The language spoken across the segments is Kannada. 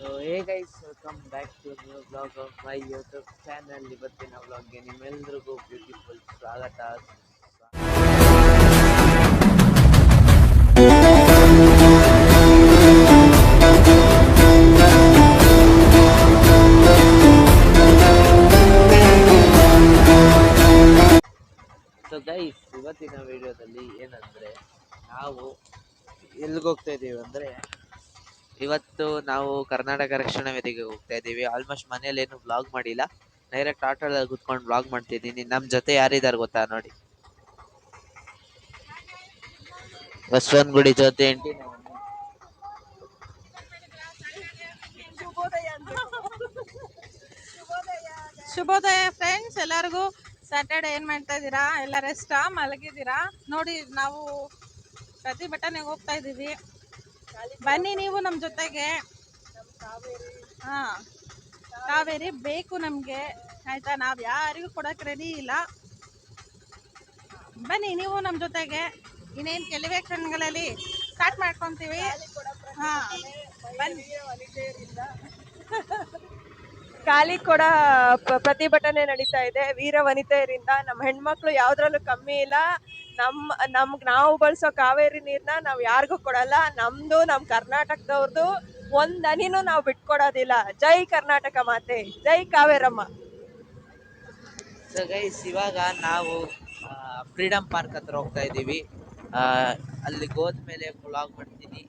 So hey guys, welcome back to a new vlog of my YouTube channel. ಇವತ್ತಿನ ವ್ಲಾಗ್ಗೆ ನಿಮ್ಮೆಲ್ಲರಿಗೂ ಬ್ಯೂಟಿಫುಲ್ ಸ್ವಾಗತ. ಸೊ ಗೈಸ್, ಇವತ್ತಿನ ವಿಡಿಯೋದಲ್ಲಿ ಏನಂದ್ರೆ ನಾವು ಎಲ್ಲಿಗೆ ಹೋಗ್ತಾ ಇದ್ದೀವಿ ಅಂದ್ರೆ ಇವತ್ತು ನಾವು ಕರ್ನಾಟಕ ರಕ್ಷಣಾ ವೇದಿಕೆಗೆ ಹೋಗ್ತಾ ಇದ್ದೀವಿ. ಆಲ್ಮೋಸ್ಟ್ ಮನೇಲಿ ಏನು ವ್ಲಾಗ್ ಮಾಡಿಲ್ಲ, ಡೈರೆಕ್ಟ್ ಆಟೋದಲ್ಲಿ ಕುತ್ಕೊಂಡು ವ್ಲಾಗ್ ಮಾಡ್ತಿದ್ದೀನಿ. ನಮ್ಮ ಜೊತೆ ಯಾರಿದ್ದಾರೆ ಗೊತ್ತಾ ನೋಡಿ, ಬಸವನಗುಡಿ ಜೊತೆ ಎಂಟಿ ಶುಭೋದಯ ಫ್ರೆಂಡ್ಸ್, ಎಲ್ಲರಿಗೂ. ಸ್ಯಾಟರ್ಡೆ ಏನ್ ಮಾಡ್ತಾ ಇದ್ದೀರಾ? ಎಲ್ಲ ರೆಸ್ಟಾ, ಮಲಗಿದ್ದೀರಾ? ನೋಡಿ, ನಾವು ಪ್ರತಿಭಟನೆಗೆ ಹೋಗ್ತಾ ಇದ್ದೀವಿ. ಬನ್ನಿ ನೀವು ನಮ್ಮ ಜೊತೆಗೆ. ಹಾ, ಕಾವೇರಿ ಬೇಕು ನಮ್ಗೆ, ಆಯ್ತಾ? ನಾವ್ ಯಾರಿಗೂ ಕೊಡಕ್ ರೆಡಿ ಇಲ್ಲ. ಬನ್ನಿ ನೀವು ನಮ್ಮ ಜೊತೆಗೆ. ಇನ್ನೇನ್ ಕೆಲವೇ ಕ್ಷಣಗಳಲ್ಲಿ ಸ್ಟಾರ್ಟ್ ಮಾಡ್ಕೊಂತೀವಿ. ಹಾ, ಬನ್ನಿ. ಖಾಲಿ ಕೊಡ ಪ್ರತಿಭಟನೆ ನಡೀತಾ ಇದೆ. ವೀರ ವನಿತೆಯರಿಂದ ನಮ್ಮ ಹೆಣ್ಮಕ್ಳು ಯಾವ್ದ್ರಲ್ಲೂ ಕಮ್ಮಿ ಇಲ್ಲ. ನಾವು ಬಳಸೋ ಕಾವೇರಿ ನೀರ್ನ ನಾವ್ ಯಾರಿಗೂ ಕೊಡಲ್ಲ. ನಮ್ದು ನಮ್ ಕರ್ನಾಟಕದವ್ರದ್ದು ಒಂದ್ ಹನಿನೂ ನಾವು ಬಿಟ್ಕೊಡೋದಿಲ್ಲ. ಜೈ ಕರ್ನಾಟಕ ಮಾತೆ, ಜೈ ಕಾವೇರಮ್ಮ. ಸೊ ಗೈಸ್, ಇವಾಗ ನಾವು ಫ್ರೀಡಮ್ ಪಾರ್ಕ್ ಹತ್ರ ಹೋಗ್ತಾ ಇದ್ದೀವಿ. ಅಲ್ಲಿಗೆ ಹೋದ್ಮೇಲೆ ವ್ಲಾಗ್ ಮಾಡ್ತೀನಿ.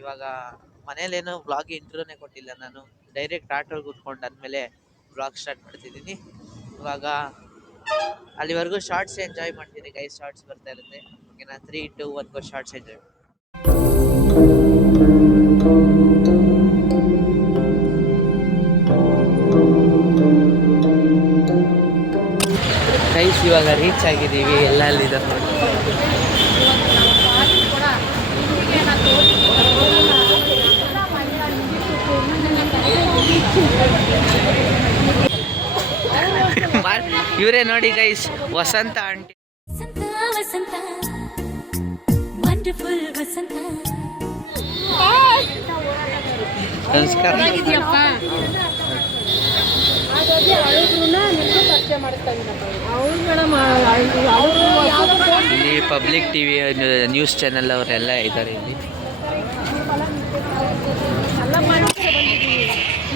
ಇವಾಗ ಮನೇಲೇನು ವ್ಲಾಗ್ ಇಂಟ್ರೋನೇ ಕೊಟ್ಟಿಲ್ಲ, ನಾನು ಡೈರೆಕ್ಟ್ ಆಟೋಲ್ಲಿ ಕೂತ್ಕೊಂಡು ಆದ್ಮೇಲೆ ವ್ಲಾಗ್ ಸ್ಟಾರ್ಟ್ ಮಾಡ್ತಿದ್ದೀನಿ. ಇವಾಗ ಅಲ್ಲಿವರೆಗೂ ಶಾರ್ಟ್ಸ್ ಎಂಜಾಯ್ ಮಾಡ್ತೀನಿ ಗೈಸ್. ಶಾರ್ಟ್ಸ್ ಬರ್ತಾ ಇರುತ್ತೆ. ಓಕೆನಾ? 3, 2, 1 ಶಾರ್ಟ್ಸ್ ಎಂಜಾಯ್. ಗೈಸ್, ಇವಾಗ ರೀಚ್ ಆಗಿದ್ದೀವಿ. ಎಲ್ಲ ಅಲ್ಲಿದ್ದಾರೆ ನೋಡಿ. ಇವರೇ ನೋಡಿ ಗೈಸ್, ವಸಂತ ಆಂಟಿ. ನಮಸ್ಕಾರ. ಇಲ್ಲಿ ಪಬ್ಲಿಕ್ ಟಿವಿ ನ್ಯೂಸ್ ಚಾನೆಲ್ ಅವರೆಲ್ಲ ಇದ್ದಾರೆ ಇಲ್ಲಿ.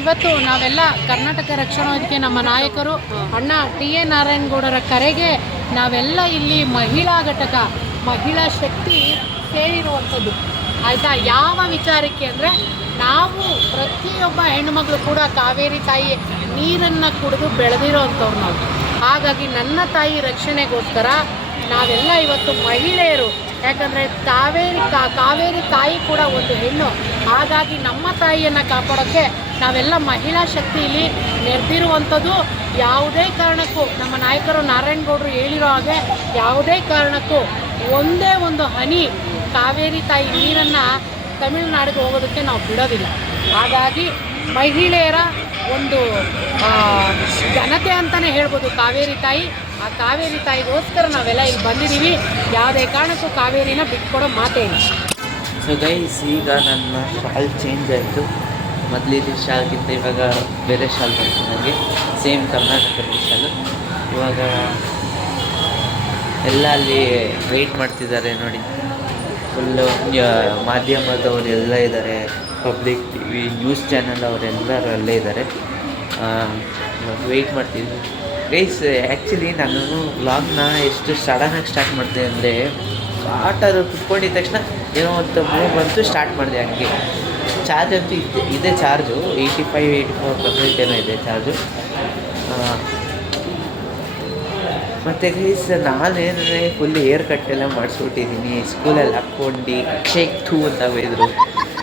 ಇವತ್ತು ನಾವೆಲ್ಲ ಕರ್ನಾಟಕ ರಕ್ಷಣಾ ವೇದಿಕೆ, ನಮ್ಮ ನಾಯಕರು ಅಣ್ಣ ಟಿ.ಎ. ನಾರಾಯಣಗೌಡರ ಕರೆಗೆ ನಾವೆಲ್ಲ ಇಲ್ಲಿ ಮಹಿಳಾ ಘಟಕ, ಮಹಿಳಾ ಶಕ್ತಿ ಸೇರಿರುವಂಥದ್ದು. ಆಯಿತಾ? ಯಾವ ವಿಚಾರಕ್ಕೆ ಅಂದರೆ, ನಾವು ಪ್ರತಿಯೊಬ್ಬ ಹೆಣ್ಣುಮಗಳು ಕೂಡ ಕಾವೇರಿ ತಾಯಿ ನೀರನ್ನು ಕುಡಿದು ಬೆಳೆದಿರೋವಂಥವ್ರು ನಾವು. ಹಾಗಾಗಿ ನನ್ನ ತಾಯಿ ರಕ್ಷಣೆಗೋಸ್ಕರ ನಾವೆಲ್ಲ ಇವತ್ತು ಮಹಿಳೆಯರು, ಯಾಕಂದರೆ ಕಾವೇರಿ ತಾಯಿ ಕೂಡ ಒಂದು ಹೆಣ್ಣು. ಹಾಗಾಗಿ ನಮ್ಮ ತಾಯಿಯನ್ನು ಕಾಪಾಡೋಕ್ಕೆ ನಾವೆಲ್ಲ ಮಹಿಳಾ ಶಕ್ತಿಯಲ್ಲಿ ನೆರೆದಿರುವಂಥದ್ದು. ಯಾವುದೇ ಕಾರಣಕ್ಕೂ ನಮ್ಮ ನಾಯಕರು ನಾರಾಯಣಗೌಡರು ಹೇಳಿರೋ ಹಾಗೆ ಯಾವುದೇ ಕಾರಣಕ್ಕೂ ಒಂದೇ ಒಂದು ಹನಿ ಕಾವೇರಿ ತಾಯಿ ನೀರನ್ನು ತಮಿಳುನಾಡಿಗೆ ಹೋಗೋದಕ್ಕೆ ನಾವು ಬಿಡೋದಿಲ್ಲ. ಹಾಗಾಗಿ ಮಹಿಳೆಯರ ಒಂದು ಘನತೆ ಅಂತಲೇ ಹೇಳ್ಬೋದು ಕಾವೇರಿ ತಾಯಿ. ಆ ಕಾವೇರಿ ತಾಯಿಗೋಸ್ಕರ ನಾವೆಲ್ಲ ಇಲ್ಲಿ ಬಂದಿದ್ದೀವಿ. ಯಾವುದೇ ಕಾರಣಕ್ಕೂ ಕಾವೇರಿನ ಬಿಟ್ಕೊಡೋ ಮಾತೇ ಇಲ್ಲ. ಸೊ ಗೈಸ್, ಈಗ ನನ್ನ ಶಾಲ್ ಚೇಂಜ್ ಆಯಿತು. ಮೊದಲಿದ್ದ ಶಾಲ್ಗಿಂತ ಇವಾಗ ಬೇರೆ ಶಾಲ್ ಬಂತು ನನಗೆ, ಸೇಮ್ ಕರ್ನಾಟಕದ ಶಾಲು. ಇವಾಗ ಎಲ್ಲ ಅಲ್ಲಿ ವೆಯ್ಟ್ ಮಾಡ್ತಿದ್ದಾರೆ ನೋಡಿ. ಫುಲ್ಲು ಮಾಧ್ಯಮದವರು ಎಲ್ಲ ಇದ್ದಾರೆ, ಪಬ್ಲಿಕ್ ಟಿವಿ ನ್ಯೂಸ್ ಚಾನಲ್ ಅವರೆಲ್ಲರೂ ಅಲ್ಲೇ ಇದ್ದಾರೆ. ಇವಾಗ ವೆಯ್ಟ್ ಮಾಡ್ತಿದ್ವಿ ಗೈಸ್. ಆ್ಯಕ್ಚುಲಿ ನಾನು ವ್ಲಾಗ್ನ ಎಷ್ಟು ಸಡನ್ನಾಗಿ ಸ್ಟಾರ್ಟ್ ಮಾಡಿದೆ ಅಂದರೆ, ಆಟೋದು ಕುತ್ಕೊಂಡಿದ್ದ ತಕ್ಷಣ ಏನೋ ಒಂದು ಮೂವ್ ಬಂತು, ಸ್ಟಾರ್ಟ್ ಮಾಡಿದೆ. ಹಂಗೆ ಚಾರ್ಜ್ ಅಂತೂ ಇದೆ ಚಾರ್ಜು 85-84% ಏನೋ ಇದೆ ಚಾರ್ಜು. ಮತ್ತು ಗೈಸ್, ನಾನೇನಂದರೆ ಫುಲ್ ಹೇರ್ ಕಟ್ ಎಲ್ಲ ಮಾಡಿಸ್ಬಿಟ್ಟಿದ್ದೀನಿ. ಸ್ಕೂಲಲ್ಲಿ ಹಾಕ್ಕೊಂಡು ಶೇಕ್ ಥೂ ಅಂತ ಬೈದರು,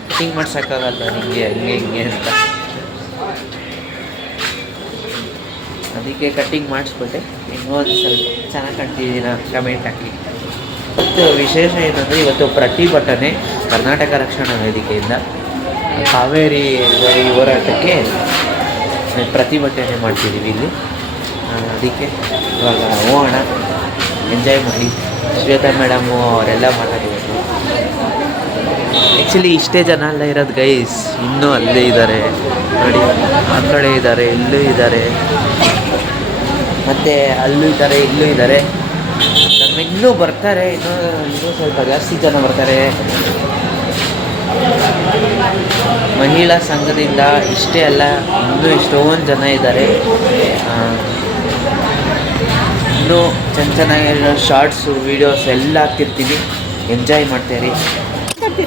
ಕಟಿಂಗ್ ಮಾಡ್ಸೋಕ್ಕಾಗಲ್ಲ ನಿಮಗೆ ಹಂಗೆ ಹಿಂಗೆ ಅಂತ. ಅದಕ್ಕೆ ಕಟ್ಟಿಂಗ್ ಮಾಡಿಸ್ಬಿಟ್ಟೆ. ಇನ್ನೊಂದು ಸ್ವಲ್ಪ ಚೆನ್ನಾಗಿ ಕಾಣ್ತಿದ್ದೀನ ಕಮೆಂಟ್ ಹಾಕಿ. ಮತ್ತು ವಿಶೇಷ ಏನಂದರೆ, ಇವತ್ತು ಪ್ರತಿಭಟನೆ ಕರ್ನಾಟಕ ರಕ್ಷಣಾ ವೇದಿಕೆಯಿಂದ ಕಾವೇರಿ ಹೋರಾಟಕ್ಕೆ ಪ್ರತಿಭಟನೆ ಮಾಡ್ತಿದ್ದೀವಿ ಇಲ್ಲಿ. ಅದಕ್ಕೆ ಇವಾಗ ಹೋಗೋಣ, ಎಂಜಾಯ್ ಮಾಡಿ. ಶ್ವೇತಾ ಮೇಡಮು ಅವರೆಲ್ಲ ಮಾತಾಡಿದ್ರು. ಆ್ಯಕ್ಚುಲಿ ಇಷ್ಟೇ ಜನ ಅಲ್ಲ ಇರೋದು ಗೈಸ್, ಇನ್ನೂ ಅಲ್ಲೇ ಇದ್ದಾರೆ ನೋಡಿ, ಆ ಕಡೆ ಇದ್ದಾರೆ, ಇಲ್ಲೂ ಇದ್ದಾರೆ, ಮತ್ತು ಅಲ್ಲೂ ಇದ್ದಾರೆ, ಇಲ್ಲೂ ಇದ್ದಾರೆ. ಇನ್ನೂ ಬರ್ತಾರೆ, ಇನ್ನೂ ಸ್ವಲ್ಪ ಜಾಸ್ತಿ ಜನ ಬರ್ತಾರೆ. ಮಹಿಳಾ ಸಂಘದಿಂದ ಇಷ್ಟೇ ಅಲ್ಲ, ಇನ್ನೂ ಎಷ್ಟೊಂದು ಜನ ಇದ್ದಾರೆ. ಇನ್ನೂ ಚೆನ್ನಾಗಿರೋ ಶಾರ್ಟ್ಸು ವೀಡಿಯೋಸ್ ಎಲ್ಲ ಹಾಕ್ತಿರ್ತೀನಿ, ಎಂಜಾಯ್ ಮಾಡ್ತೀರಿ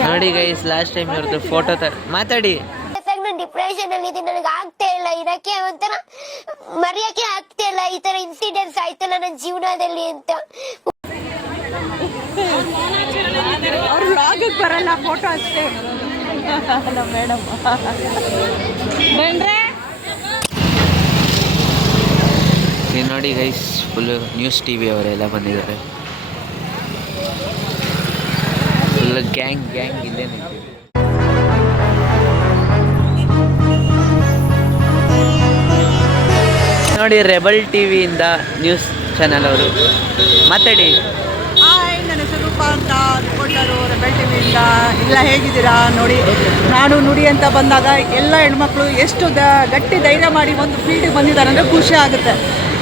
ನೋಡಿ ಗೈಸ್. ಲಾಸ್ಟ್ ಟೈಮ್ ಇವ್ರದ್ದು ಫೋಟೋ ಮಾತಾಡಿ. ಡಿಪ್ರೆಷನ್ ಅಲ್ಲಿ ಇದೆ, ನನಗೆ ಆಗ್ತಾ ಇಲ್ಲ ಇರಕ್ಕೆ, ಒಂಥರ ಮರೆಯಕ್ಕೆ ಆಗ್ತಾ ಇಲ್ಲ. ಈ ತರ ಇನ್ಸಿಡೆಂಟ್ಸ್ ಆಯ್ತಲ್ಲ ನನ್ನ ಜೀವನದಲ್ಲಿ ಅಂತ. ಅವ್ರು ವ್ಲಾಗಿಗೆ ಬರಲ್ಲ, ಫೋಟೋ ಅಷ್ಟೇ. ಮೇಡಮ್ ನೋಡಿ ಗೈಸ್, ಫುಲ್ಲು ನ್ಯೂಸ್ ಟಿವಿ ಅವರೆಲ್ಲ ಬಂದಿದ್ದಾರೆ. ಫುಲ್ ಗ್ಯಾಂಗ್ ಇಲ್ಲೇ ನಿಂತಿದೆ. ನೋಡಿ ರೆಬಲ್ ಟಿವಿಯಿಂದ ನ್ಯೂಸ್ ಚಾನಲ್ ಅವರು ಮಾತಾಡಿ. ಹಾಯ್, ನನ್ನ ಹೆಸರು ರೂಪ ಅಂತ, ರಿಪೋರ್ಟರು ರೆಬೆಲ್ ಟಿವಿಯಿಂದ. ಎಲ್ಲ ಹೇಗಿದ್ದೀರಾ? ನೋಡಿ, ನಾನು ನುಡಿ ಅಂತ ಬಂದಾಗ ಎಲ್ಲ ಹೆಣ್ಮಕ್ಳು ಎಷ್ಟು ಗಟ್ಟಿ ಧೈರ್ಯ ಮಾಡಿ ಒಂದು ಫೀಲ್ಡಿಗೆ ಬಂದಿದ್ದಾರೆ ಅಂದರೆ ಖುಷಿ ಆಗುತ್ತೆ.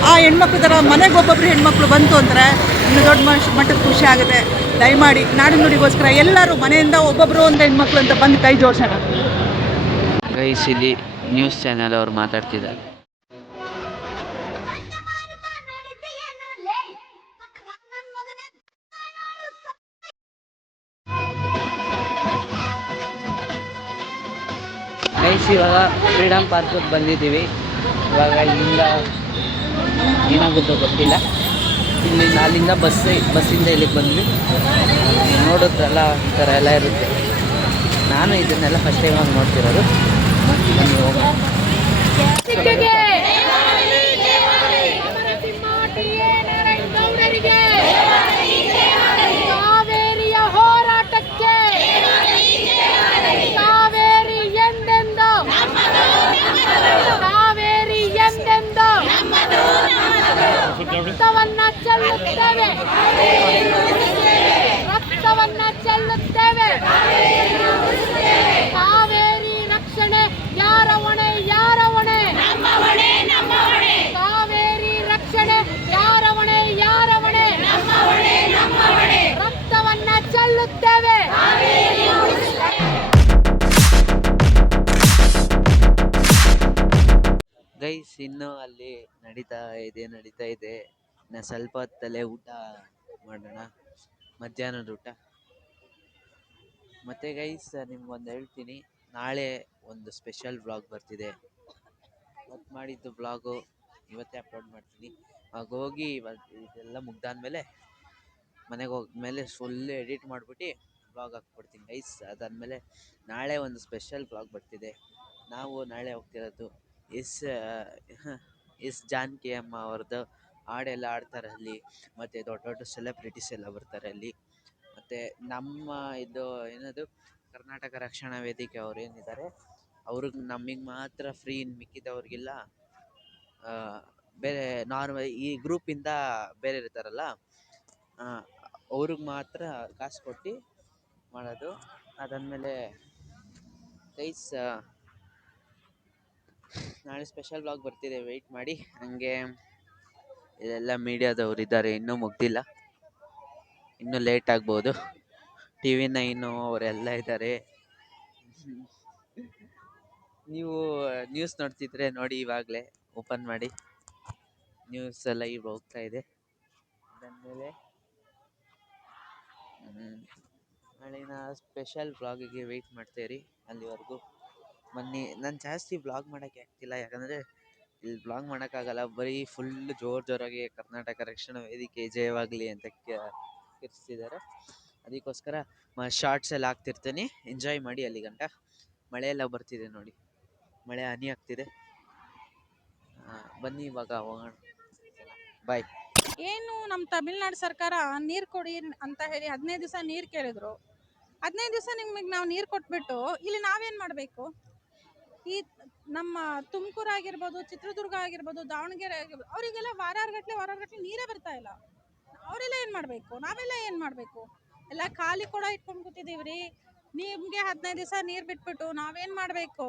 ಆ ಹೆಣ್ಮಕ್ಳು ಥರ ಮನೆಗೆ ಒಬ್ಬೊಬ್ಬರು ಹೆಣ್ಮಕ್ಳು ಬಂತು ಅಂದರೆ ಇನ್ನು ದೊಡ್ಡ ಮಟ್ಟದ ಖುಷಿ ಆಗುತ್ತೆ. ದಯಮಾಡಿ ನಾಡು ನುಡಿಗೋಸ್ಕರ ಎಲ್ಲರೂ ಮನೆಯಿಂದ ಒಬ್ಬೊಬ್ಬರು ಒಂದು ಹೆಣ್ಮಕ್ಳು ಅಂತ ಬಂದು ಕೈ ಜೋಡಿಸೋಣ. ಗೈಸ್, ಇಲ್ಲಿ ನ್ಯೂಸ್ ಚಾನಲ್ ಅವ್ರು ಮಾತಾಡ್ತಿದ್ದಾರೆ. ಗೈಸ್, ಇವಾಗ ಫ್ರೀಡಮ್ ಪಾರ್ಕಿಗೆ ಬಂದಿದ್ದೀವಿ. ಇವಾಗ ಇಲ್ಲಿಂದ ಏನಾಗುತ್ತೋ ಗೊತ್ತಿಲ್ಲ. ಅಲ್ಲಿಂದ ಬಸ್ಸಿಂದ ಇಲ್ಲಿಗೆ ಬಂದ್ವಿ. ನೋಡೋದ್ರಲ್ಲ ಈ ಥರ ಎಲ್ಲ ಇರುತ್ತೆ. ನಾನು ಇದನ್ನೆಲ್ಲ ಫಸ್ಟ್ ಟೈಮ್ ಆಗಿ ನೋಡ್ತಿರೋದು. ಬನ್ನಿ ಹೋಗೋಣ. ಕಾವೇರಿಯ ಹೋರಾಟಕ್ಕೆ ಕಾವೇರಿ ಎಂದೆಂದು ರಕ್ತವನ್ನ ಚೆಲ್ಲುತ್ತೇವೆ, ಕಾವೇರಿ ರಕ್ಷಣೆ ಯಾರ ಹೊಣೆ? ಕಾವೇರಿ ರಕ್ಷಣೆ ಯಾರ ಹೊಣೆ? ರಕ್ತವನ್ನ ಚೆಲ್ಲುತ್ತೇವೆ. ಗೈಸ್, ಇನ್ನೂ ಅಲ್ಲಿ ನಡೀತಾ ಇದೆ. ಇನ್ನು ಸ್ವಲ್ಪ ಹೊತ್ತಲ್ಲೇ ಊಟ ಮಾಡೋಣ, ಮಧ್ಯಾಹ್ನದ ಊಟ. ಮತ್ತು ಗೈಸ್, ನಿಮ್ಗೊಂದು ಹೇಳ್ತೀನಿ, ನಾಳೆ ಒಂದು ಸ್ಪೆಷಲ್ ವ್ಲಾಗ್ ಬರ್ತಿದೆ. ಇವತ್ತು ಮಾಡಿದ್ದು ವ್ಲಾಗು ಇವತ್ತೇ ಅಪ್ಲೋಡ್ ಮಾಡ್ತೀನಿ. ಆಗ ಹೋಗಿ ಇದೆಲ್ಲ ಮುಗ್ದಾದ್ಮೇಲೆ ಮನೆಗೆ ಹೋದ್ಮೇಲೆ ಫುಲ್ ಎಡಿಟ್ ಮಾಡಿಬಿಟ್ಟು ವ್ಲಾಗ್ ಹಾಕ್ಕೊಡ್ತೀನಿ ಗೈಸ್. ಅದಾದಮೇಲೆ ನಾಳೆ ಒಂದು ಸ್ಪೆಷಲ್ ವ್ಲಾಗ್ ಬರ್ತಿದೆ. ನಾವು ನಾಳೆ ಹೋಗ್ತಿರೋದು ಎಸ್ ಜಾನಕಿ ಅಮ್ಮ ಅವ್ರದ್ದು ಹಾಡೆಲ್ಲ ಆಡ್ತಾರೆ ಅಲ್ಲಿ, ಮತ್ತು ದೊಡ್ಡ ದೊಡ್ಡ ಸೆಲೆಬ್ರಿಟೀಸ್ ಎಲ್ಲ ಬರ್ತಾರೆ ಅಲ್ಲಿ. ಮತ್ತು ನಮ್ಮ ಇದು ಏನದು ಕರ್ನಾಟಕ ರಕ್ಷಣಾ ವೇದಿಕೆ ಅವ್ರು ಏನಿದ್ದಾರೆ, ಅವ್ರಿಗೆ ನಮಗೆ ಮಾತ್ರ ಫ್ರೀ, ಮಿಕ್ಕಿದವ್ರಿಗೆಲ್ಲ ಬೇರೆ ನಾರ್ಮಲ್ ಈ ಗ್ರೂಪಿಂದ ಬೇರೆ ಇರ್ತಾರಲ್ಲ, ಅವ್ರಿಗೆ ಮಾತ್ರ ಕಾಸು ಕೊಟ್ಟು ಮಾಡೋದು. ಅದಾದಮೇಲೆ ಗೈಸ್, ನಾಳೆ ಸ್ಪೆಷಲ್ ವ್ಲಾಗ್ ಬರ್ತಿದೆ, ವೆಯ್ಟ್ ಮಾಡಿ. ಹಂಗೆ ಇದೆಲ್ಲ ಮೀಡಿಯಾದವ್ರು ಇದ್ದಾರೆ, ಇನ್ನೂ ಮುಗ್ದಿಲ್ಲ, ಇನ್ನೂ ಲೇಟ್ ಆಗ್ಬೋದು. TV9 ಅವರೆಲ್ಲ ಇದ್ದಾರೆ. ನೀವು ನ್ಯೂಸ್ ನೋಡ್ತಿದ್ರೆ ನೋಡಿ, ಇವಾಗಲೇ ಓಪನ್ ಮಾಡಿ, ನ್ಯೂಸ್ ಲೈವ್ ಹೋಗ್ತಾ ಇದೆ. ಅದಾದಮೇಲೆ ನಾಳಿನ ಸ್ಪೆಷಲ್ ವ್ಲಾಗಿಗೆ ವೆಯ್ಟ್ ಮಾಡ್ತೀರಿ. ಅಲ್ಲಿವರೆಗೂ ಬನ್ನಿ. ನಾನು ಜಾಸ್ತಿ ವ್ಲಾಗ್ ಮಾಡೋಕ್ಕೆ ಆಗ್ತಿಲ್ಲ, ಯಾಕಂದರೆ ಇಲ್ಲಿ ವ್ಲಾಗ್ ಮಾಡೋಕ್ಕಾಗಲ್ಲ. ಬರೀ ಫುಲ್ ಜೋರಾಗಿ ಕರ್ನಾಟಕ ರಕ್ಷಣಾ ವೇದಿಕೆ ಜಯವಾಗಲಿ ಅಂತ ಕಿರ್ಚಿದ್ದಾರೆ. ಅದಕ್ಕೋಸ್ಕರ ಶಾರ್ಟ್ಸ್ ಎಲ್ಲ ಹಾಕ್ತಿರ್ತೀನಿ, ಎಂಜಾಯ್ ಮಾಡಿ. ಅಲ್ಲಿ ಗಂಟ ಮಳೆ ಎಲ್ಲ ಬರ್ತಿದೆ ನೋಡಿ, ಮಳೆ ಹನಿ ಆಗ್ತಿದೆ. ಬನ್ನಿ ಇವಾಗ ಹೋಗೋಣ. ಬಾಯ್. ಏನು ನಮ್ಮ ತಮಿಳ್ನಾಡು ಸರ್ಕಾರ ನೀರು ಕೊಡಿ ಅಂತ ಹೇಳಿ 15 ದಿವಸ ನೀರು ಕೇಳಿದ್ರು. 15 ದಿವಸ ನಿಮಗೆ ನಾವು ನೀರು ಕೊಟ್ಬಿಟ್ಟು ಇಲ್ಲಿ ನಾವೇನು ಮಾಡಬೇಕು? ಈ ನಮ್ಮ ತುಮಕೂರು ಆಗಿರ್ಬೋದು, ಚಿತ್ರದುರ್ಗ ಆಗಿರ್ಬೋದು, ದಾವಣಗೆರೆ ಆಗಿರ್ಬೋದು, ಅವರಿಗೆಲ್ಲ ವಾರಗಟ್ಟಲೆ ನೀರೇ ಬರ್ತಾ ಇಲ್ಲ. ಅವರೆಲ್ಲ ಏನು ಮಾಡಬೇಕು? ನಾವೆಲ್ಲ ಏನು ಮಾಡಬೇಕು? ಎಲ್ಲ ಖಾಲಿ ಕೂಡ ಇಟ್ಕೊಂಡು ಕೂತಿದ್ದೀವಿ ರೀ. ನಿಮಗೆ 15 ದಿವಸ ನೀರು ಬಿಟ್ಬಿಟ್ಟು ನಾವೇನು ಮಾಡಬೇಕು?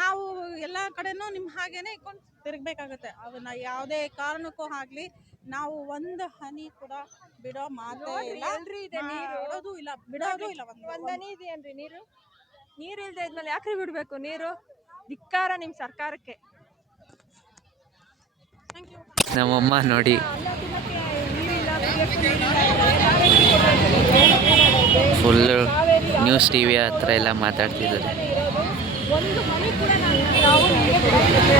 ನಾವು ಎಲ್ಲ ಕಡೆನೂ ನಿಮ್ಮ ಹಾಗೇನೆ ಇಟ್ಕೊಂಡು ತಿರುಗಬೇಕಾಗುತ್ತೆ. ಅವನ್ನ ಯಾವುದೇ ಕಾರಣಕ್ಕೂ ಆಗಲಿ ನಾವು ಒಂದು ಹನಿ ಕೂಡ ಬಿಡೋ ಮಾತೇ ಇಲ್ಲ. ಬಿಡೋದು ಇಲ್ಲ ಒಂದ್ ಹನಿ ಇದೆಯೇನ್ರಿ ನೀರು? ನೀರು ಇಲ್ದೇ ಇದ್ಮೇಲೆ ಯಾಕ್ರಿ ಬಿಡ್ಬೇಕು ನೀರು? ಧಿಕ್ಕಾರ ನಿಮ್ ಸರ್ಕಾರಕ್ಕೆ. ನಮ್ಮಮ್ಮ ನೋಡಿ ಫುಲ್ಲು ನ್ಯೂಸ್ ಟಿ ವಿ ಹತ್ರ ಎಲ್ಲ ಮಾತಾಡ್ತಿದ್ದಾರೆ. ಒಂದು ಮನೆ ಕೂಡ ನಾವು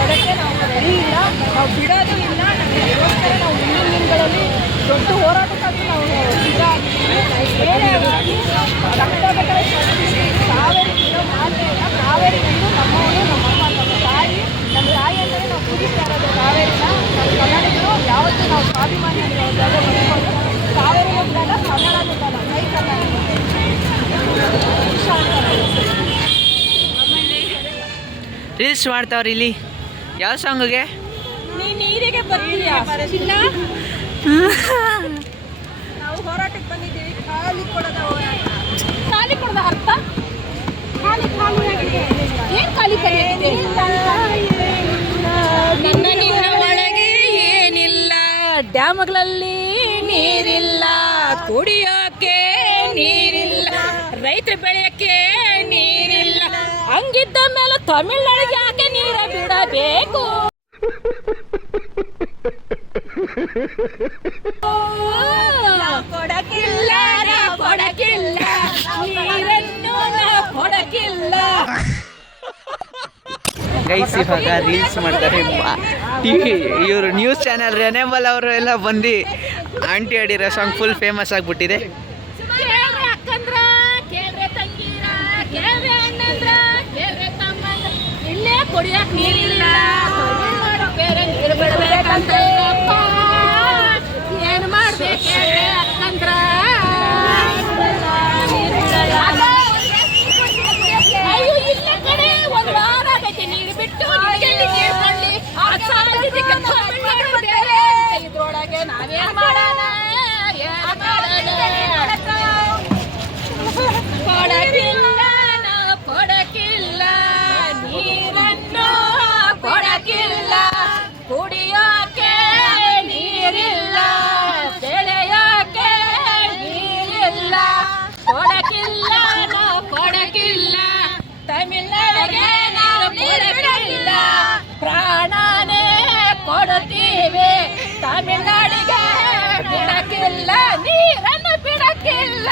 ಅದಕ್ಕೆ ನಾವು ರೆಡಿ ಇಲ್ಲ, ನಾವು ಬಿಡೋದು ಇಲ್ಲ. ನಮಗೋಸ್ಕರ ನಾವು ಮುಂದಿನ ದಿನಗಳಲ್ಲಿ ದೊಡ್ಡ ಹೋರಾಟಕ್ಕಾಗಿ ನಾವು ಸಿದ್ಧ ಆಗಿದ್ದೀವಿ. ಕಾವೇರಿ ನೀರು ಮಾತ್ರ ಇಲ್ಲ, ಕಾವೇರಿ ನೀರು ನಮ್ಮವನು, ನಮ್ಮಮ್ಮ, ನಮ್ಮ ತಾಯಿ ಅಂದರೆ ನಾವು ಪೂಜಿಸ್ತಾ ಇರೋದು ಕಾವೇರಿನ. ನಮ್ಮ ಕನ್ನಡಿಗರು ಯಾವತ್ತೂ ನಾವು ಸ್ವಾಭಿಮಾನಿ ಕಾವೇರಿ ಬಿಡಲ್ಲ, ಕನ್ನಡ ಬಿಡಲ್ಲ, ಕೈ ಕನ್ನಡ. ರೀಲ್ಸ್ ಮಾಡ್ತಾವ್ರಿ ಇಲ್ಲಿ. ಯಾವ ಸಾಂಗಿಗೆ? ನೀರಿಗೆ ಬರ್ತೀಯಾ? ನಾವು ಹೋರಾಟಕ್ಕೆ ಬಂದಿದ್ದೀವಿ. ಖಾಲಿ ಕೊಡದ ಹೋರಾಟ. ಖಾಲಿ ಕೊಡದ ಅರ್ಥ? ಖಾಲಿ ಏನು ಖಾಲಿ ಕರೆಯಿದೆ? ನನ್ನ ನಿನ್ನ ಒಳಗೆ ಏನಿಲ್ಲ, ಡ್ಯಾಮ್ಗಳಲ್ಲಿ ನೀರಿಲ್ಲ, ಕುಡಿಯೋಕೆ ನೀರಿಲ್ಲ, ರೈತರು ಬೆಳೆಯೋಕೆ ನೀರಿಲ್ಲ. ಹಂಗಿದ್ದ ಮೇಲೆ ತಮಿಳ್ನಾಡಿಗೆ ಯಾಕೆ ನೀರ ಬಿಡಬೇಕು? ಕೊಡಕಿಲ್ಲ ನೀರನ್ನು ಕೊಡಕಿಲ್ಲ. ಗೈಸ್ ಇವಾಗ ರೀಲ್ಸ್ ಮಾಡ್ತಾರೆ. ಇವರು ನ್ಯೂಸ್ ಚಾನಲ್ ರೆನೇಬಲ್ ಅವರು ಎಲ್ಲ ಬಂದು ಆಂಟಿ ಆಡಿರೋ ಸಾಂಗ್ ಫುಲ್ ಫೇಮಸ್ ಆಗಿಬಿಟ್ಟಿದೆ. ಅಕ್ಕಂದ್ರ ಕೇಳ್ರೆ ತಂಗಿರ, ಕೇಳ್ರೆ ಅಣ್ಣಂದ್ರ, ಕೇಳ್ರೆ ತಮ್ಮಂದ್ರ, ಇಲ್ಲೇ ಕುಡಿಯಕ್ ನೀರಿಲ್ಲ, ಏನ್ ಮಾಡ್ಬೇಕು ಅಕ್ಕಂದ್ರ? ಅಯ್ಯೋ ಇಲ್ಲ ಕಡೆ ಒಂದು ವಾರ ಆಗೈತೆ ನೀರು ಬಿಟ್ಟು. ಇದ್ರೊಳಗೆ ನಾವೇನ್ ಮಾಡೋಣ? ಕೊಡಕಿಲ್ಲ, ನಾವು ಕೊಡಕಿಲ್ಲ, ನೀರನ್ನು ಕೊಡಕಿಲ್ಲ, ಕುಡಿಯೋಕೆ ನೀರಿಲ್ಲ, ಬೆಳೆಯೋಕೆ ನೀರಿಲ್ಲ, ಕೊಡಕಿಲ್ಲ, ನಾವು ಕೊಡಕಿಲ್ಲ, ತಮಿಳ್ನಾಡಿಗೆ ನಾವು ಕೊಡಕಿಲ್ಲ, ಪ್ರಾಣನೇ ಕೊಡುತ್ತೀವಿ, ತಮಿಳ್ನಾಡಿಗೆ ಬಿಡಕ್ಕಿಲ್ಲ, ನೀರನ್ನು ಬಿಡಕ್ಕಿಲ್ಲ.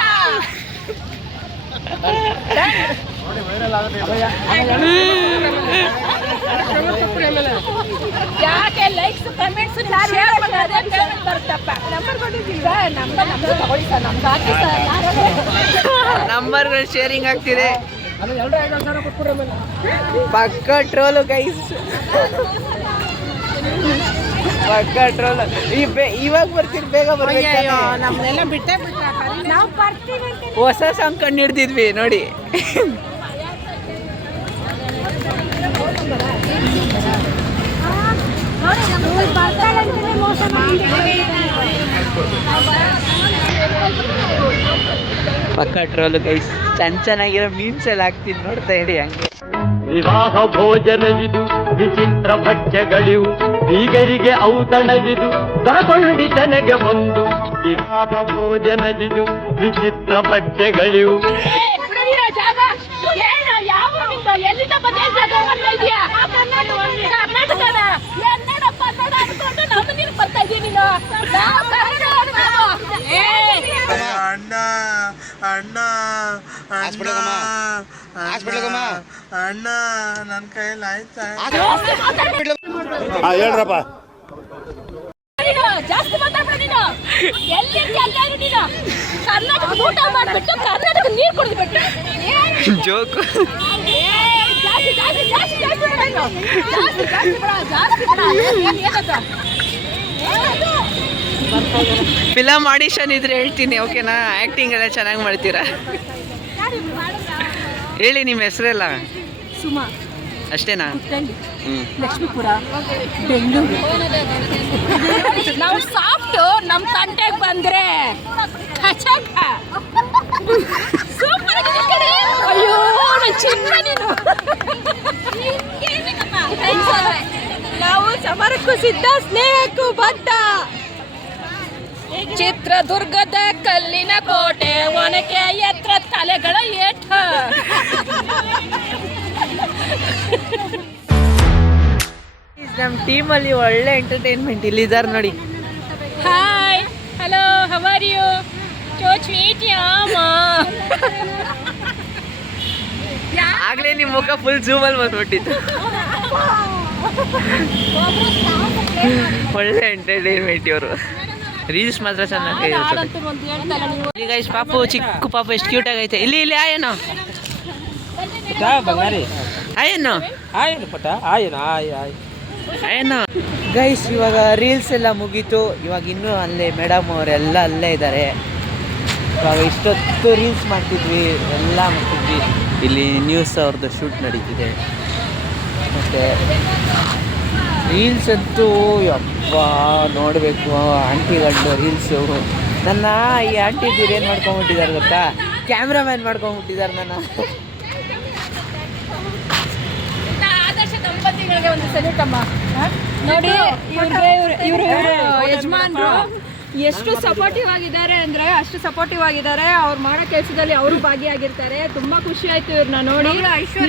ಯಾಕೆ ಲೈಕ್ಸ್ ಕಮೆಂಟ್ಸ್ ಬರ್ತಪ್ಪ? ನಂಬರ್ ಕೊಟ್ಟಿದ್ದೀವಿ, ನಮ್ದು ತಗೊಳ್ಳಿ ಸರ್, ನಮ್ದು ಹಾಕಿ ಸರ್. ನಂಬರ್ಗಳು ಶೇರಿಂಗ್ ಆಗ್ತಿದೆ. ಪಕ್ಕ ಟ್ರೋಲು ಗೈಸ್, ಪಕ್ಕ ಟ್ರೋಲ್. ಇವಾಗ ಬರ್ತೀರಿ, ಬೇಗ ಬರ್ಬೇಕು. ನಮ್ಮನ್ನೆಲ್ಲ ಬಿಟ್ಟೇ ಬಿಟ್ಟ. ನಾವು ಬರ್ತೀವಿ. ಹೊಸ ಸಾಂಗ್ ಕಂಡು ಹಿಡ್ದಿದ್ವಿ ನೋಡಿ. ಪಕ್ಕ ಟ್ರೋಲು ಗೈಸ್. ಚೆನ್ನಾಗಿರೋ ಮೀಮ್ಸ್ ಎಲ್ಲ ಹಾಕ್ತೀನಿ, ನೋಡ್ತಾ ಹೇಳಿ ಹಂಗೆ. ವಿವಾಹ ಭೋಜನವಿದು, ವಿಚಿತ್ರ ಭಕ್ಷ್ಯಗಳಿವು, ಬೀಗರಿಗೆ ಔತಣವಿದು, ದೊರಕೊಂಡಿತನೆಗೆ ಒಂದು. ವಿವಾಹ ಭೋಜನವಿದು, ವಿಚಿತ್ರ ಭಕ್ಷ್ಯಗಳಿವು. ಎಲ್ಲಿಂದ ಕರ್ನಾಟಕದ ಕನ್ನಡ ಅನ್ಕೊಂಡು ನಮ್ಮ ನೀರು ಬರ್ತಾ ಇದ್ದೀನಿ ನೀನು. ಅಣ್ಣ ಅಣ್ಣ ಅಣ್ಣ ನನ್ನ ಕೈಯಲ್ಲಿ ಆಯ್ತಾ? ಹೇಳ್ರಪ್ಪ. ಜಾಸ್ತಿ ಮಾತಾಡ್ಬೇಡ ನೀನು. ಎಲ್ಲಿರ್ತೀಯ ಅಲ್ಲಾರು ನೀನು. ಕರ್ನಾಟಕ ಊಟ ಮಾಡ್ಬಿಟ್ಟು ಕರ್ನಾಟಕ ನೀರು ಕುಡಿದ್ಬಿಟ್ಟು ಜೋಕು. ಫಿಲಮ್ ಆಡಿಷನ್ ಇದ್ರೆ ಹೇಳ್ತೀನಿ, ಓಕೆನಾ? ಆ್ಯಕ್ಟಿಂಗ್ ಎಲ್ಲ ಚೆನ್ನಾಗಿ ಮಾಡ್ತೀರಾ. ಹೇಳಿ ನಿಮ್ಮ ಹೆಸರೆಲ್ಲ. ಸುಮಾ ಅಷ್ಟೇನಾ? ಲಕ್ಷ್ಮೀಪುರ, ಬೆಂಗಳೂರು. ನಾವು ಸಾಫ್ಟು, ನಮ್ಮ ತಂಟೆಗೆ ಬಂದ್ರೆ ಸೂಪರ್. ನಾವು ಸಮರಕ್ಕೂ ಸಿದ್ಧ, ಸ್ನೇಹಕ್ಕೂ ಬದ್ಧ. ಚಿತ್ರದುರ್ಗದ ಕಲ್ಲಿನ ಕೋಟೆ, ಒನಕೆ ಎತ್ತರ ತಲೆಗಳ ಏಟ. ನಮ್ಮ ಟೀಮಲ್ಲಿ ಒಳ್ಳೆ ಎಂಟರ್ಟೈನ್ಮೆಂಟ್ ಇಲ್ಲಿದ್ದಾರೆ ನೋಡಿ. Hi, hello, how are you? So sweet ಯಾಮ. ಆಗ್ಲೇ ನಿಮ್ಮ ಮುಖ ಫುಲ್ ಜೂಮಲ್ಲಿ ಬಂದ್ಬಿಟ್ಟಿತ್ತು. ಒಳ್ಳೆ ಎಂಟರ್ಟೈನ್ಮೆಂಟ್ ಇವರು. ರೀಲ್ಸ್ ಮಾತ್ರ ಚೆನ್ನಾಗಿ ಗೈಸ್. ಪಾಪು, ಚಿಕ್ಕ ಪಾಪು ಎಷ್ಟು ಕ್ಯೂಟ್ ಆಗೈತೆ. ಇಲ್ಲಿ ಇಲ್ಲಿ ಆಯೇನು ಆಯೇನು ಆಯೇನು ಗೈಸ್. ಇವಾಗ ರೀಲ್ಸ್ ಎಲ್ಲ ಮುಗೀತು. ಇವಾಗ ಇನ್ನೂ ಅಲ್ಲೇ ಮೇಡಮ್ ಅವರೆಲ್ಲ ಅಲ್ಲೇ ಇದ್ದಾರೆ. ಇವಾಗ ಇಷ್ಟೊತ್ತು ರೀಲ್ಸ್ ಮಾಡ್ತಿದ್ವಿ, ಎಲ್ಲ ಮಾಡ್ತಿದ್ವಿ. ಇಲ್ಲಿ ನ್ಯೂಸ್ ಅವ್ರದ್ದು ಶೂಟ್ ನಡೀತಿದೆ. ಮತ್ತು ರೀಲ್ಸ್ ಅಂತೂ ಯಪ್ಪ ನೋಡಬೇಕು. ಆಂಟಿಗಳು ರೀಲ್ಸು. ನನ್ನ ಈ ಆಂಟಿದ್ದೀರು ಏನು ಮಾಡ್ಕೊಂಬಿಟ್ಟಿದ್ದಾರೆ ಗೊತ್ತಾ? ಕ್ಯಾಮ್ರಾಮ್ಯಾನ್ ಮಾಡ್ಕೊಂಬಿಟ್ಟಿದ್ದಾರೆ ನನ್ನ. ಆದರ್ಶ ದಂಪತಿಗಳಿಗೆ ಒಂದು ಸಲ್ಯೂಟ್ ಅಮ್ಮ. ನೋಡಿ, ಇವರು ಯಜಮಾನ್ರು ಎಷ್ಟು ಸಪೋರ್ಟಿವ್ ಆಗಿದ್ದಾರೆ ಅಂದರೆ ಅಷ್ಟು ಸಪೋರ್ಟಿವ್ ಆಗಿದ್ದಾರೆ. ಅವ್ರು ಮಾಡೋ ಕೆಲಸದಲ್ಲಿ ಅವರು ಭಾಗಿಯಾಗಿರ್ತಾರೆ. ತುಂಬ ಖುಷಿ ಆಯಿತು ಇವ್ರನ್ನ ನೋಡಿ.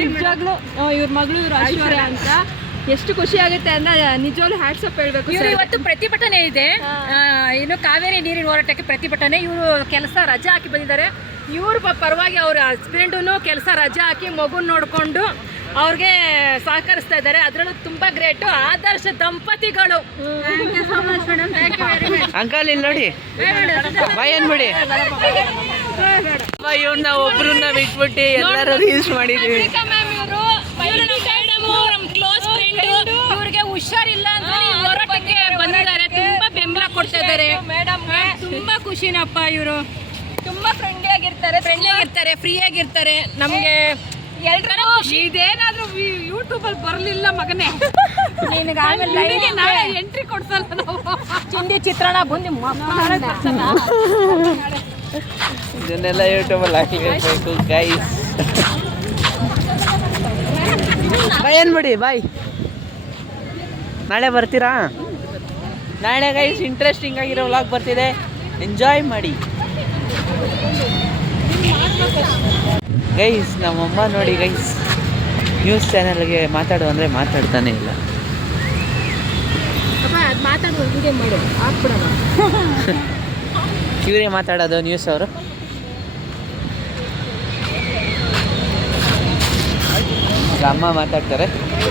ನಿಜವಾಗ್ಲೂ ಇವ್ರ ಮಗಳು ಇವ್ರು ಐಶ್ವರ್ಯ ಅಂತ. ಎಷ್ಟು ಖುಷಿ ಆಗುತ್ತೆ ಅಂದರೆ ನಿಜವಾಗ್ಲೂ ಹ್ಯಾಟ್ಸಪ್ ಹೇಳ್ಬೇಕು. ಇವರು ಇವತ್ತು ಪ್ರತಿಭಟನೆ ಇದೆ, ಏನು ಕಾವೇರಿ ನೀರಿನ ಹೋರಾಟಕ್ಕೆ ಪ್ರತಿಭಟನೆ. ಇವರು ಕೆಲಸ ರಜೆ ಹಾಕಿ ಬಂದಿದ್ದಾರೆ. ಇವ್ರ ಪರವಾಗಿ ಅವ್ರ ಹಸ್ಬೆಂಡೂ ಕೆಲಸ ರಜೆ ಹಾಕಿ ಮಗುನ ನೋಡಿಕೊಂಡು ಅವ್ರಿಗೆ ಸಹಕರಿಸ್ತಾ ಇದ್ದಾರೆ. ಅದರಲ್ಲೂ ತುಂಬ ಗ್ರೇಟು ಆದರ್ಶ ದಂಪತಿಗಳು. ಅಂಕಲ್ ಇಲ್ಲಿ ನೋಡಿ, ಬಾಯ್ ಅನ್ಬಿಡಿ. ಇವ್ನ ಒಬ್ರನ್ನ ಬಿಟ್ಬಿಟ್ಟು ಎಲ್ಲರೂ ರೀಲ್ಸ್ ಮಾಡಿದ್ವಿ. ಇವ್ರಿಗೆ ಹುಷಾರಿಲ್ಲ ಅಂತ ಹೋರಾಟಕ್ಕೆ ಬಂದಿದ್ದಾರೆ. ತುಂಬಾ ಬೆಂಬಲ ಕೊಡ್ತಾ ಇದ್ದಾರೆ. ತುಂಬಾ ಖುಷಿನಪ್ಪ. ಇವರು ತುಂಬಾ ಫ್ರೆಂಡ್ಲಿ ಆಗಿರ್ತಾರೆ, ಫ್ರೀ ಆಗಿರ್ತಾರೆ. ನಮ್ಗೆ ಇದೇನಾದ್ರೂ ಯೂಟ್ಯೂಬ್ ಅಲ್ಲಿ ಬರಲಿಲ್ಲ ಮಗನೇ, ನಾಳೆ ಎಂಟ್ರಿ ಕೊಡ್ಸಲ್ಲ ನಾವು. ಚಿಂದಿ ಚಿತ್ರಾನ್ನ ಬಂದು ಇದನ್ನೆಲ್ಲ ಯೂಟ್ಯೂಬಲ್ಲಿ ಹಾಕಲೇಬೇಕು ಗೈಸ್. ಬಾಯ್ ಏನ್ಬಿಡಿ, ಬಾಯ್. ನಾಳೆ ಬರ್ತೀರಾ? ನಾಳೆ ಗೈಸ್ ಇಂಟ್ರೆಸ್ಟಿಂಗ್ ಆಗಿರೋ ವ್ಲಾಗ್ ಬರ್ತಿದೆ, ಎಂಜಾಯ್ ಮಾಡಿ ಗೈಸ್. ನಮ್ಮಮ್ಮ ನೋಡಿ ಗೈಸ್, ನ್ಯೂಸ್ ಚಾನಲ್ಗೆ ಮಾತಾಡು ಅಂದರೆ ಮಾತಾಡ್ತಾನೆ ಇಲ್ಲ. ಇವರೇ ಮಾತಾಡೋದು ನ್ಯೂಸ್ ಅವರು. ಅಮ್ಮ ಮಾತಾಡ್ತಾರೆ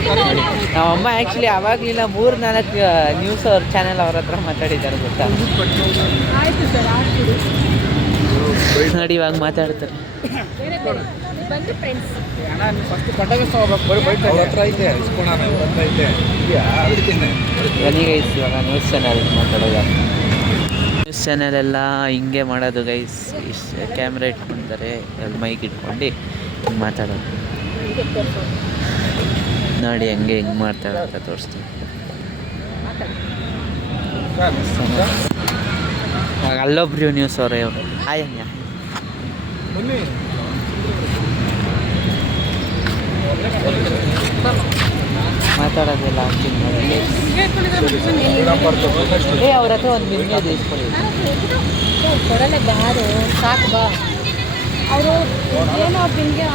ನೋಡಿ. ನಮ್ಮಮ್ಮ ಆ್ಯಕ್ಚುಲಿ ಆವಾಗಲಿಲ್ಲ 3-4 ನ್ಯೂಸ್ ಅವ್ರ ಚಾನಲ್ ಅವ್ರ ಹತ್ರ ಮಾತಾಡಿದ್ದಾರೆ ಗೊತ್ತಾ ನೋಡಿ. ಇವಾಗ ಮಾತಾಡ್ತಾರೆ. ಬನ್ನಿ ಗೈಸ್, ಇವಾಗ ನ್ಯೂಸ್ ಚಾನಲ್ ಮಾತಾಡೋದು. ನ್ಯೂಸ್ ಚಾನಲೆಲ್ಲ ಹಿಂಗೆ ಮಾಡೋದು ಗೈಸ್. ಕ್ಯಾಮ್ರಾ ಇಟ್ಕೊತಾರೆ, ಮೈಕ್ ಇಟ್ಕೊಂಡು ಹಿಂಗೆ ಮಾತಾಡೋದು ನೋಡಿ. ಹೆಂಗೆ ಹೆಂಗೆ ಮಾಡ್ತಾರೆ ಅಂತ ತೋರಿಸ್ತೀನಿ. ಅಲ್ಲೊಬ್ರು ನ್ಯೂಸ್ ಅವರೇ ಆಯನ್ಯ ಮಾತಾಡೋದಿಲ್ಲ ಆಗ್ತೀನಿ ನೋಡಿ. ಅವ್ರ ಹತ್ರ ಒಂದು ನಿನ್ನೆ ದೇಶಕೊಳ್ಳಿ ಕೊಡಲ್ಲ ಬಾರು ಸಾಕು ಬಾ. ಅವರು ಏನೋ ಬಿಂಗೆ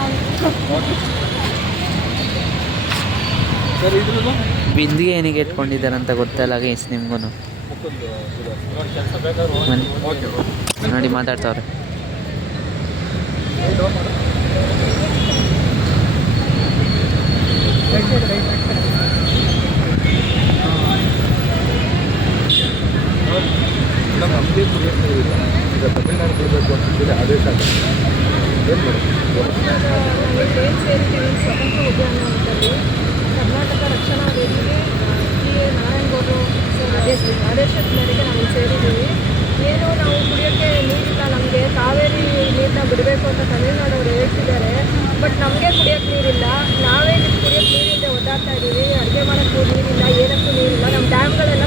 ಬಿಂದಿಗೆ ಏನಿಗೆ ಇಟ್ಕೊಂಡಿದ್ದಾರೆ ಅಂತ ಗೊತ್ತಲ್ಲ ಗೈಸ್ ನಿಮ್ಗೂ. ನೋಡಿ ಮಾತಾಡ್ತಾವ್ರೆ. ತಮಿಳ್ನಾಡು ಕೊಡಬೇಕು ಅಂತೇಳಿ ಆದೇಶ ಸ್ವತಂತ್ರ ಉದ್ಯಾನವನದಲ್ಲಿ ಕರ್ನಾಟಕ ರಕ್ಷಣಾ ವೇದಿಕೆ ಟಿ.ಎ. ನಾರಾಯಣಗೌಡರು ಆದೇಶದ ಮೇರೆಗೆ ನಾವು ಸೇರಿದ್ದೀವಿ. ಏನು ನಾವು ಕುಡಿಯೋಕ್ಕೆ ನೀರಿಲ್ಲ, ನಮಗೆ ಕಾವೇರಿ ನೀರನ್ನ ಬಿಡಬೇಕು ಅಂತ ತಮಿಳ್ನಾಡವರು ಹೇಳ್ತಿದ್ದಾರೆ. ಬಟ್ ನಮಗೆ ಕುಡಿಯೋಕ್ಕೆ ನೀರಿಲ್ಲ. ನಾವೇ ಕುಡಿಯೋಕ್ಕೆ ನೀರಿಲ್ಲದೆ ಒದ್ದಾಡ್ತಾ ಇದ್ದೀವಿ. ಅಡುಗೆ ಮಾಡೋಕ್ಕೂ ನೀರಿಲ್ಲ, ಏನಕ್ಕೂ ನೀರಿಲ್ಲ. ನಮ್ಮ ಡ್ಯಾಮ್ಗಳೆಲ್ಲ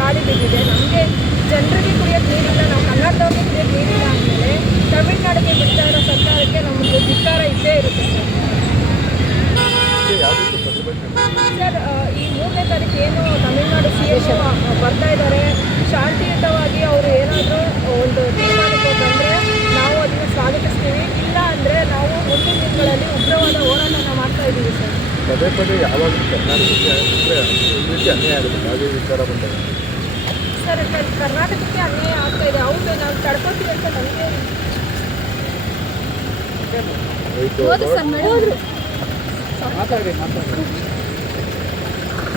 ಖಾಲಿ ಬಿದ್ದಿದೆ. ನಮಗೆ ಜನರಿಗೆ ಕುಡಿಯೋಕ್ಕೆ ನೀರಿಲ್ಲ, ನಾವು ಕನ್ನಡದವ್ರಿಗೆ ಕುಡಿಯೋಕ್ಕೆ ನೀರಿಲ್ಲ ಅಂದಮೇಲೆ ತಮಿಳ್ನಾಡಿಗೆ ಬಿಡ್ತಾ ಇರೋ ಸರ್ಕಾರಕ್ಕೆ ನಮ್ಮದು ಧಿಕ್ಕಾರ ಇದ್ದೇ ಇರುತ್ತೆ ಸರ್. ಸರ್ ಈ 3ನೇ ತಾರೀಕು ಏನು ತಮಿಳುನಾಡು CM ಬರ್ತಾ ಇದ್ದಾರೆ, ಶಾಂತಿಯುತವಾಗಿ ಅವರು ಏನಾದರೂ ಒಂದು ತೀರ್ಮಾನಕ್ಕೆ ಬಂದರೆ ನಾವು ಅದನ್ನು ಸ್ವಾಗತಿಸ್ತೀವಿ. ಇಲ್ಲ ಅಂದರೆ ನಾವು ಮುಂದಿನ ದಿನಗಳಲ್ಲಿ ಉಗ್ರವಾದ ಹೋರಾಟನ ಮಾಡ್ತಾ ಇದ್ದೀವಿ ಸರ್. ಪದೇ ಪದೇ ಯಾವಾಗಲೂ ಕರ್ನಾಟಕಕ್ಕೆ ಅಂದರೆ ಒಂದು ರೀತಿ ಅನ್ಯಾಯ ಆಗುತ್ತೆ ಯಾವುದೇ ವಿಚಾರ ಬಂದಾಗ. ಸರ್ ಕರ್ನಾಟಕಕ್ಕೆ ಅನ್ಯಾಯ ಆಗ್ತಾ ಇದೆ. ಹೌದು, ನಾವು ತಡ್ಕೊತೀವಿ ಅಂತ ನಮಗೆ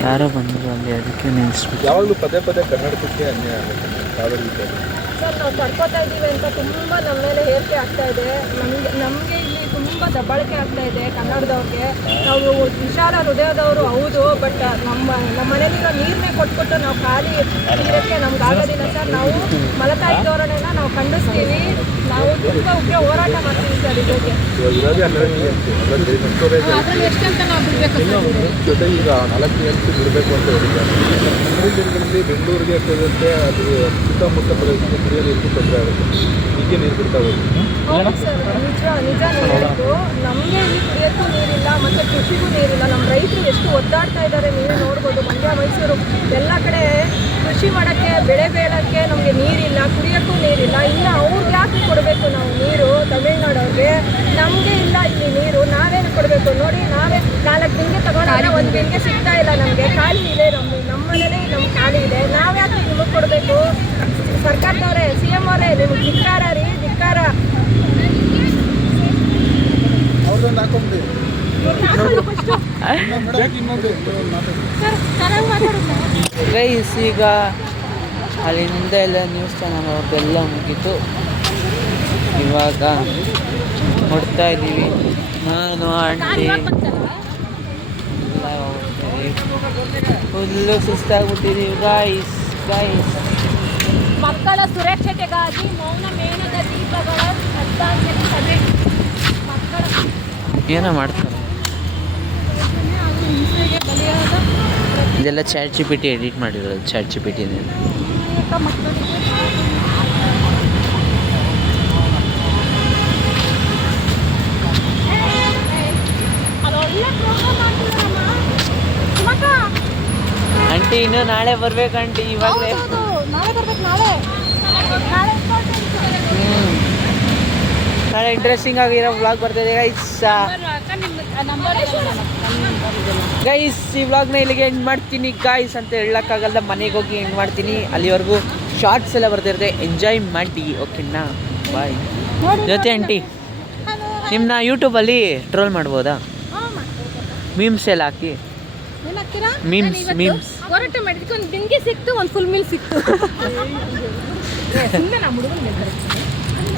ಯಾರೋ ಬಂದರು ಅಲ್ಲಿ, ಅದಕ್ಕೆ ನಿಲ್ಲಿಸ್ಬಿಟ್ಟು. ಯಾವಾಗಲೂ ಪದೇ ಪದೇ ಕರ್ನಾಟಕಕ್ಕೆ ಅನ್ಯಾಯ ಆಗುತ್ತೆ ಯಾವುದೇ ವಿಚಾರ. ಸರ್ ನಾವು ತಡ್ಕೊತಾ ಇದ್ದೀವಿ ಅಂತ ತುಂಬ ನಮ್ಮ ಮೇಲೆ ಹೇರಿಕೆ ಆಗ್ತಾ ಇದೆ. ನಮಗೆ ಇಲ್ಲಿ ತುಂಬ ದಬ್ಬಾಳಿಕೆ ಆಗ್ತಾ ಇದೆ ಕನ್ನಡದವ್ರಿಗೆ. ನಾವು ವಿಶಾಲ ಹೃದಯದವರು ಹೌದು, ಬಟ್ ನಮ್ಮ ಮನೇಲಿರೋ ನೀರನ್ನೇ ಕೊಟ್ಬಿಟ್ಟು ನಾವು ಖಾಲಿ ಇರೋಕ್ಕೆ ನಮ್ಗೆ ಆಗೋದಿಲ್ಲ ಸರ್. ನಾವು ಮಲತಾಯಿ ಧೋರಣೆನ ನಾವು ಖಂಡಿಸ್ತೀವಿ. ನಾವು ತುಂಬ ಉಗ್ರ ಹೋರಾಟ ಮಾಡ್ತೀವಿ ಸರ್ ಇದಕ್ಕೆ. ಇವಾಗ ಎಷ್ಟಂತ ನಾವು ಬಿಡಬೇಕು ಜೊತೆ ಈಗ 4 TMC ಬಿಡಬೇಕು ಅಂತ ಹೇಳಿದ್ದಾರೆ. ಮುಂದಿನ ದಿನಗಳಲ್ಲಿ ಬೆಂಗಳೂರಿಗೆ ಸೇರಿದಂತೆ ಅದು ಸುತ್ತಮುತ್ತ ಪ್ರದೇಶಕ್ಕೆ ಕುಡಿಯೋ ನೀರಿಗೂ ತೊಂದರೆ ಆಗುತ್ತೆ. ಹೀಗೆ ನೀರು ಬಿಡ್ತಾ ಹೋಗಿ. ಹೌದು ಸರ್, ನಿಜ ಹೇಳಿದ್ದು. ನಮಗೆ ಇಲ್ಲಿ ಕುಡಿಯೋಕ್ಕೂ ನೀರಿಲ್ಲ ಮತ್ತು ಕೃಷಿಗೂ ನೀರಿಲ್ಲ. ನಮ್ಮ ರೈತರು ಎಷ್ಟು ಒದ್ದಾಡ್ತಾ ಇದ್ದಾರೆ ನೀವೇ ನೋಡ್ಬೋದು. ಮಂಡ್ಯ, ಮೈಸೂರು ಎಲ್ಲ ಕಡೆ ಕೃಷಿ ಮಾಡೋಕ್ಕೆ, ಬೆಳೆ ಬೆಳೆಯೋಕ್ಕೆ ನಮಗೆ ನೀರಿಲ್ಲ, ಕುಡಿಯೋಕ್ಕೂ ನೀರಿಲ್ಲ. ಇನ್ನು ಅವ್ರಿಗೆ ಯಾಕೆ ಕೊಡಬೇಕು ನಾವು ನೀರು? ತಮಿಳ್ನಾಡವ್ರಿಗೆ ನಮಗೆ ಇಲ್ಲ ಇಲ್ಲಿ ನೀರು. ನಾವೇನು ಕೊಡಬೇಕು ನೋಡಿ? ನಾವೇ 4 ಬಿಂಗೆ ತಗೊಂಡ್ರೆ 1 ಬಿಂಗೆ ಸಿಗ್ತಾ ಇಲ್ಲ ನಮಗೆ. ಖಾಲಿ ಇದೆ ನಮ್ಮ ಮನೇಲಿ, ನಮ್ಗೆ ಖಾಲಿ ಇದೆ. ನಾವ್ಯಾಕೆ ನಿಮಗೆ ಕೊಡಬೇಕು? ಸರ್ಕಾರದವರೇ, CM ಅವರೇ, ನಿಮ್ಗೆ ಧಿಕ್ಕಾರ ರೀ, ಧಿಕ್ಕಾರ. ಅವ್ರದ್ದೊಂದು ಹಾಕೊಂಬಿಡಿ. ಗೈಸ್, ಈಗ ಅಲ್ಲಿಂದ ಎಲ್ಲ ನ್ಯೂಸ್ ಚಾನಲ್ ಅವ್ರದ್ದೆಲ್ಲ ಮುಗೀತು. ಇವಾಗ ನೋಡ್ತಾ ಇದ್ದೀವಿ ನಾನು ಆಂಟಿ ಎಲ್ಲ ಫುಲ್ಲು ಸುಸ್ತಾಗ್ಬಿಟ್ಟಿದ್ದೀವಿ ಗಾಯ್ಸ್. ಮಕ್ಕಳ ಸುರಕ್ಷತೆಗಾಗಿ ಮೌನ ಮೇಣದ ದೀಪಗಳ ಶ್ರದ್ಧಾಂಜಲಿ ಸಭೆ. ಮಕ್ಕಳ ಏನೋ ಮಾಡ್ತಾರೆ. ಹಿಂಸೆಗೆ ಬಲಿಯಾದ ಇದೆಲ್ಲ ಚಾಟ್ GPT ಎಡಿಟ್ ಮಾಡಿರೋದು. ಚಾಟ್ GPT ಮಕ್ಕಳಿಗೆ ಆಂಟಿ ಇನ್ನೂ ನಾಳೆ ಬರ್ಬೇಕು ಆಂಟಿ. ಇವಾಗಲೇ ನಾಳೆ ಬರ್ಬೇಕು. ನಾಳೆ ಇಂಟ್ರೆಸ್ಟಿಂಗ್ ಆಗಿರೋ ವ್ಲಾಗ್ ಬರ್ತಾಯಿದೆ ಗೈಸ್. ಈ ವ್ಲಾಗ್ನ ಇಲ್ಲಿಗೆ ಎಂಡ್ ಮಾಡ್ತೀನಿ ಗಾಯ್ಸ್ ಅಂತ ಹೇಳೋಕ್ಕಾಗಲ್ಲ. ಮನೆಗೆ ಹೋಗಿ ಎಂಡ್ ಮಾಡ್ತೀನಿ. ಅಲ್ಲಿವರೆಗೂ ಶಾರ್ಟ್ಸ್ ಎಲ್ಲ ಬರ್ತಿರುತ್ತೆ, ಎಂಜಾಯ್ ಮಾಡಿ. ಓಕೆನಾ, ಬಾಯ್. ಜೊತೆ ಆಂಟಿ ನಿಮ್ಮನ್ನ ಯೂಟ್ಯೂಬಲ್ಲಿ ಟ್ರೋಲ್ ಮಾಡ್ಬೋದಾ? ಮೀಮ್ಸ್ ಎಲ್ಲ ಹಾಕಿ. ಮೀಮ್ಸ್ ಹೋರಾಟ ಮಾಡಿದಕ್ಕೆ ಒಂದು ಬಿಂಗೆ ಸಿಕ್ತು, ಒಂದು ಫುಲ್ ಮೀಲ್ ಸಿಕ್ತು.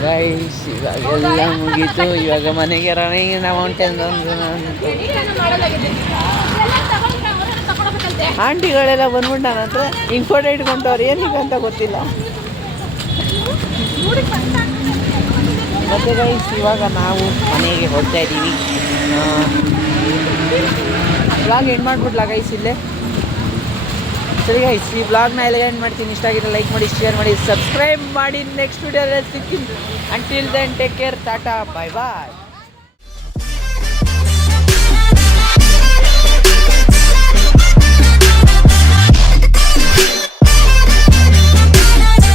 ಗೈಸ್ ಇವಾಗೆಲ್ಲ ಮುಗೀತು. ಇವಾಗ ಮನೆಗೆ ರನ್ನಿಂಗ್ ನಾವು ಆಂಟಿಗಳೆಲ್ಲ ಬಂದ್ಬಿಟ್ಟು ನನ್ನ ಹತ್ರ ಹಿಂಗೆ ಫೋಟೋ ಇಟ್ಕೊಂಡವ್ರು ಏನಕ್ಕೆ ಅಂತ ಗೊತ್ತಿಲ್ಲ. ಮತ್ತೆ ಗೈಸ್ ಇವಾಗ ನಾವು ಮನೆಗೆ ಹೋಗ್ತಾ ಇದ್ದೀವಿ. ವ್ಲಾಗ್ ಎಂಡ್ ಮಾಡಿಬಿಡ್ಲಾ ಗೈಸ್ ಇಲ್ಲೇ? ಸರಿ ಗೈಸ್, ಈ ವ್ಲಾಗ್ನ ಎಲ್ಲ ಎಂಡ್ ಮಾಡ್ತೀನಿ. ಇಷ್ಟ ಆಗಿದ್ರೆ ಲೈಕ್ ಮಾಡಿ, ಶೇರ್ ಮಾಡಿ, ಸಬ್ಸ್ಕ್ರೈಬ್ ಮಾಡಿ. ನೆಕ್ಸ್ಟ್ ವಿಡಿಯೋದಲ್ಲಿ ಸಿಗ್ತೀನಿ. Until then take care, tata, bye ಬಾಯ್.